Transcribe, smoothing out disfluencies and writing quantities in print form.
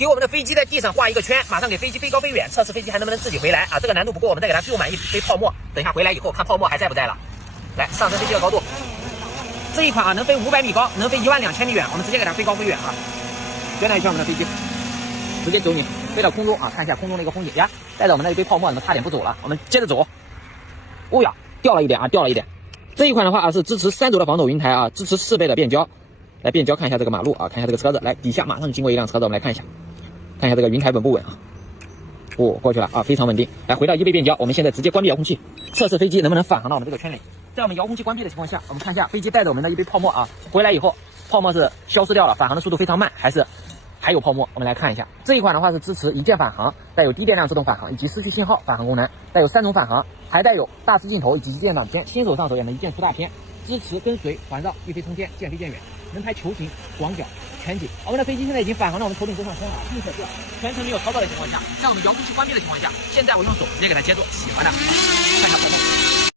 给我们的飞机在地上画一个圈，马上给飞机飞高飞远，测试飞机还能不能自己回来啊？这个难度不过，我们再给它注满一杯泡沫，等一下回来以后看泡沫还在不在了。来，上升飞机的高度，这一款啊能飞500米高，能飞12000米远，我们直接给它飞高飞远啊！宣传一下我们的飞机，直接9米飞到空中啊，看一下空中的一个风景呀，带着我们的一杯泡沫，怎么差点不走了？我们接着走。哦呀，掉了一点啊，掉了一点。这一款的话啊是支持3轴的防抖云台啊，支持4倍的变焦。来变焦看一下这个马路啊，看一下这个车子，来底下马上就经过一辆车子，我们来看一下，看一下这个云台稳不稳啊？哦，过去了啊，非常稳定。来回到1倍变焦，我们现在直接关闭遥控器，测试飞机能不能返航到我们这个圈内。在我们遥控器关闭的情况下，我们看一下飞机带着我们的一杯泡沫啊，回来以后泡沫是消失掉了，返航的速度非常慢，还是还有泡沫？我们来看一下，这一款的话是支持一键返航，带有低电量自动返航以及失去信号返航功能，带有3种返航，还带有大师镜头以及一键挡片，新手上手也能一键出大片，支持跟随、环绕、一飞冲天、见飞见远。能拍球形、广角、全景。我们的飞机现在已经返航到我们头顶周上空了，并且是全程没有操作的情况下，在我们遥控器关闭的情况下，现在我用手直接给它接住，喜欢的看一下泡沫。